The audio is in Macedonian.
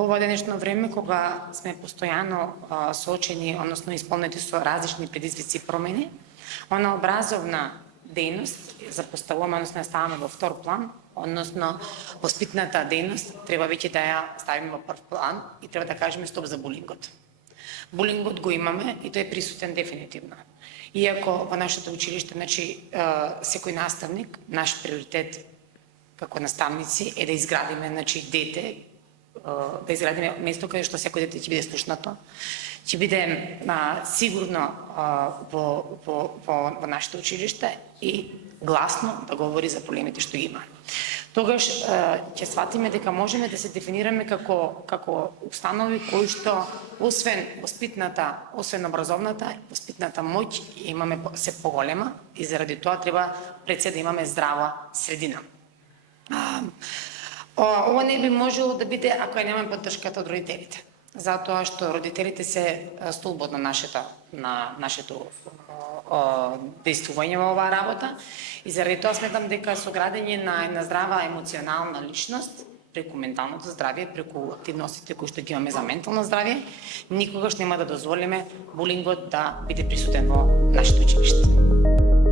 Во ова денешно време, кога сме постојано соочени, односно исполнети со различни предизвици и промени, она образовна дејност запоставуваме, односно ја ставаме во втор план, односно воспитната дејност треба веќе да ја ставиме во прв план и треба да кажеме стоп за булингот. Булингот го имаме и тој е присутен дефинитивно. Иако во нашето училиште, значи, секој наставник, наш приоритет како наставници е да изградиме, значи, дете, да изградиме место каде што секој дете ќе биде слушнато, ќе биде сигурно во нашето училиште и гласно да говори за проблемите што има. Тогаш ќе сватиме дека можеме да се дефинираме како установи кои што освен воспитната, освен образовната, воспитната моќ имаме се поголема и заради тоа треба пред се да имаме здрава средина. Ова не би можело да биде ако ја немаме поддршката од родителите. Затоа што родителите се столбот на нашето действување во оваа работа и заради тоа сметам дека со градење на една здрава емоционална личност преку менталното здравје, преку активностите кои што ги имаме за ментално здравје, никогаш нема да дозволиме булингот да биде присутен во нашето училиште.